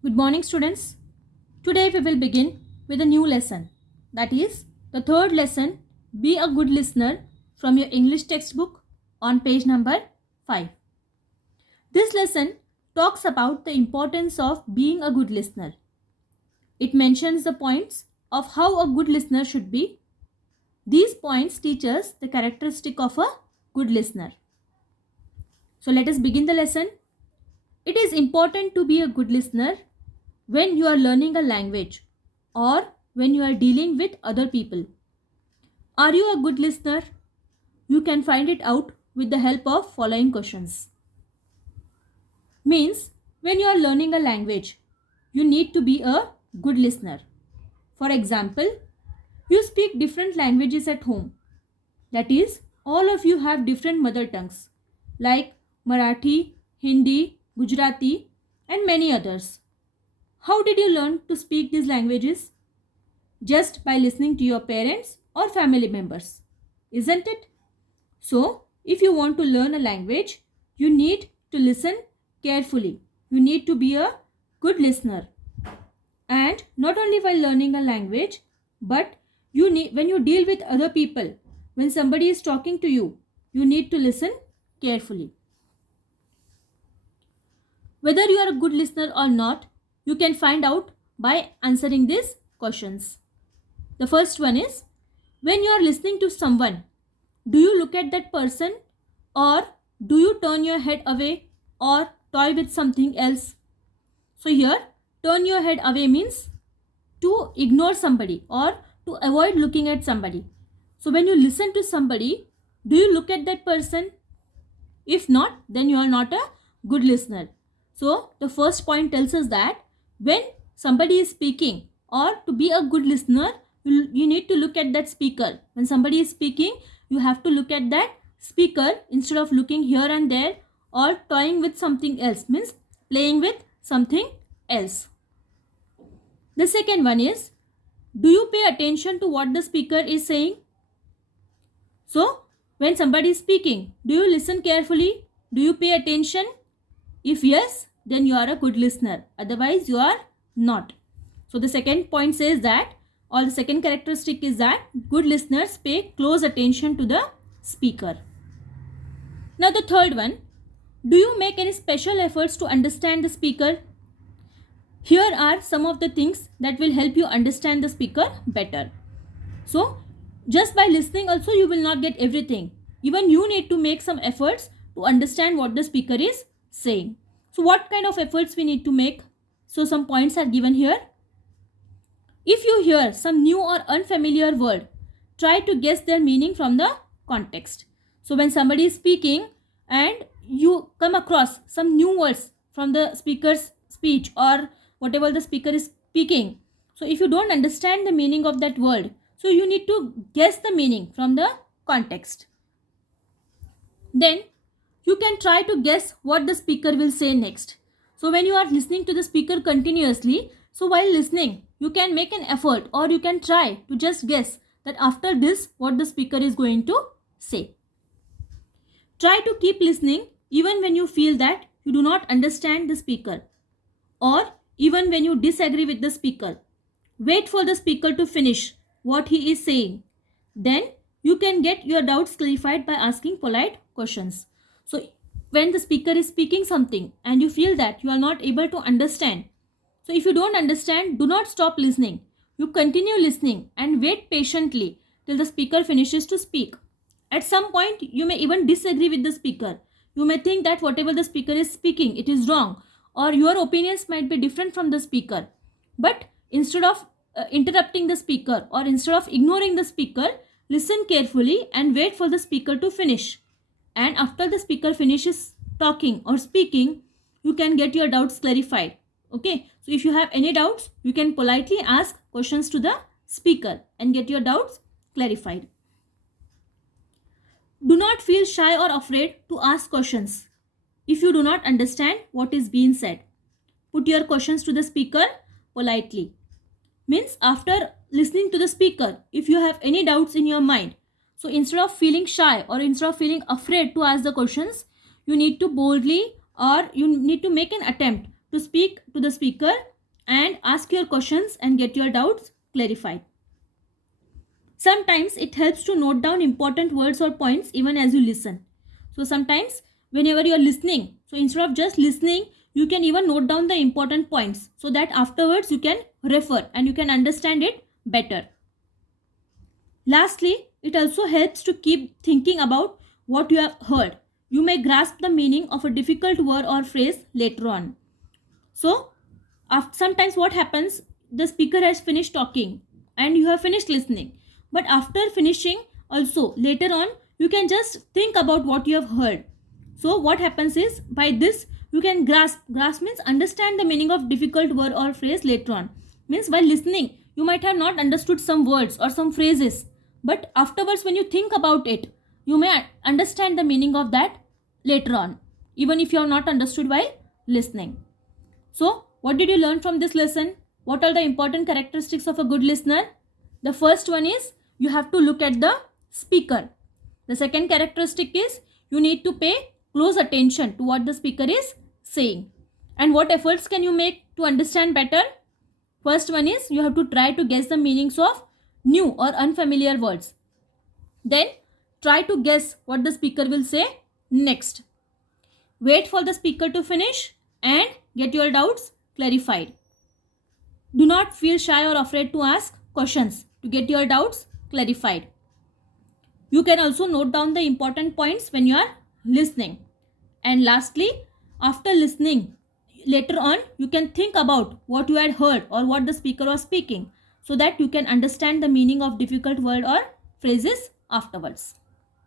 Good morning, students. Today we will begin with a new lesson. That is the third lesson, Be a Good Listener, from your English textbook on page number 5. This lesson talks about the importance of being a good listener. It mentions the points of how a good listener should be. These points teach us the characteristic of a good listener. So let us begin the lesson. It is important to be a good listener when you are learning a language or when you are dealing with other people. Are you a good listener? You can find it out with the help of following questions. Means when you are learning a language, you need to be a good listener. For example, you speak different languages at home. That is, all of you have different mother tongues like Marathi, Hindi, Gujarati, and many others. How did you learn to speak these languages? Just by listening to your parents or family members, isn't it? So, if you want to learn a language, you need to listen carefully. You need to be a good listener. And not only while learning a language, but you need when you deal with other people, when somebody is talking to you, you need to listen carefully. Whether you are a good listener or not, you can find out by answering these questions. The first one is, when you are listening to someone, do you look at that person or do you turn your head away or toy with something else? So here, turn your head away means to ignore somebody or to avoid looking at somebody. So when you listen to somebody, do you look at that person? If not, then you are not a good listener. So the first point tells us that when somebody is speaking or to be a good listener, you need to look at that speaker. When somebody is speaking, you have to look at that speaker instead of looking here and there or toying with something else, means playing with something else. The second one is, do you pay attention to what the speaker is saying? So, when somebody is speaking, do you listen carefully? Do you pay attention? If yes, then you are a good listener. Otherwise, you are not. So, the second point says that, or the second characteristic is that good listeners pay close attention to the speaker. Now, the third one, do you make any special efforts to understand the speaker? Here are some of the things that will help you understand the speaker better. So, just by listening also you will not get everything. Even you need to make some efforts to understand what the speaker is saying. So, what kind of efforts we need to make? So, some points are given here. If you hear some new or unfamiliar word, try to guess their meaning from the context. So, when somebody is speaking and you come across some new words from the speaker's speech or whatever the speaker is speaking, so if you don't understand the meaning of that word, so you need to guess the meaning from the context. Then you can try to guess what the speaker will say next. So when you are listening to the speaker continuously, so while listening, you can make an effort or you can try to just guess that after this what the speaker is going to say. Try to keep listening even when you feel that you do not understand the speaker or even when you disagree with the speaker. Wait for the speaker to finish what he is saying. Then you can get your doubts clarified by asking polite questions. So when the speaker is speaking something and you feel that you are not able to understand, so if you don't understand, do not stop listening. You continue listening and wait patiently till the speaker finishes to speak. At some point, you may even disagree with the speaker. You may think that whatever the speaker is speaking, it is wrong, or your opinions might be different from the speaker. But instead of interrupting the speaker or instead of ignoring the speaker, listen carefully and wait for the speaker to finish. And after the speaker finishes talking or speaking, you can get your doubts clarified. Okay, so if you have any doubts, you can politely ask questions to the speaker and get your doubts clarified. Do not feel shy or afraid to ask questions if you do not understand what is being said. Put your questions to the speaker politely. Means after listening to the speaker, if you have any doubts in your mind, so instead of feeling shy or instead of feeling afraid to ask the questions, you need to boldly or you need to make an attempt to speak to the speaker and ask your questions and get your doubts clarified. Sometimes it helps to note down important words or points even as you listen. So sometimes whenever you are listening, so instead of just listening, you can even note down the important points so that afterwards you can refer and you can understand it better. Lastly, it also helps to keep thinking about what you have heard. You may grasp the meaning of a difficult word or phrase later on. So, sometimes what happens, the speaker has finished talking and you have finished listening. But after finishing, also later on, you can just think about what you have heard. So, what happens is by this, you can grasp. Grasp means understand the meaning of difficult word or phrase later on. Means while listening, you might have not understood some words or some phrases. But afterwards, when you think about it, you may understand the meaning of that later on, even if you have not understood while listening. So, what did you learn from this lesson? What are the important characteristics of a good listener? The first one is you have to look at the speaker. The second characteristic is you need to pay close attention to what the speaker is saying. And what efforts can you make to understand better? First one is you have to try to guess the meanings of new or unfamiliar words. Then try to guess what the speaker will say next. Wait for the speaker to finish and get your doubts clarified. Do not feel shy or afraid to ask questions to get your doubts clarified. You can also note down the important points when you are listening. And lastly, after listening, later on you can think about what you had heard or what the speaker was speaking so that you can understand the meaning of difficult word or phrases afterwards.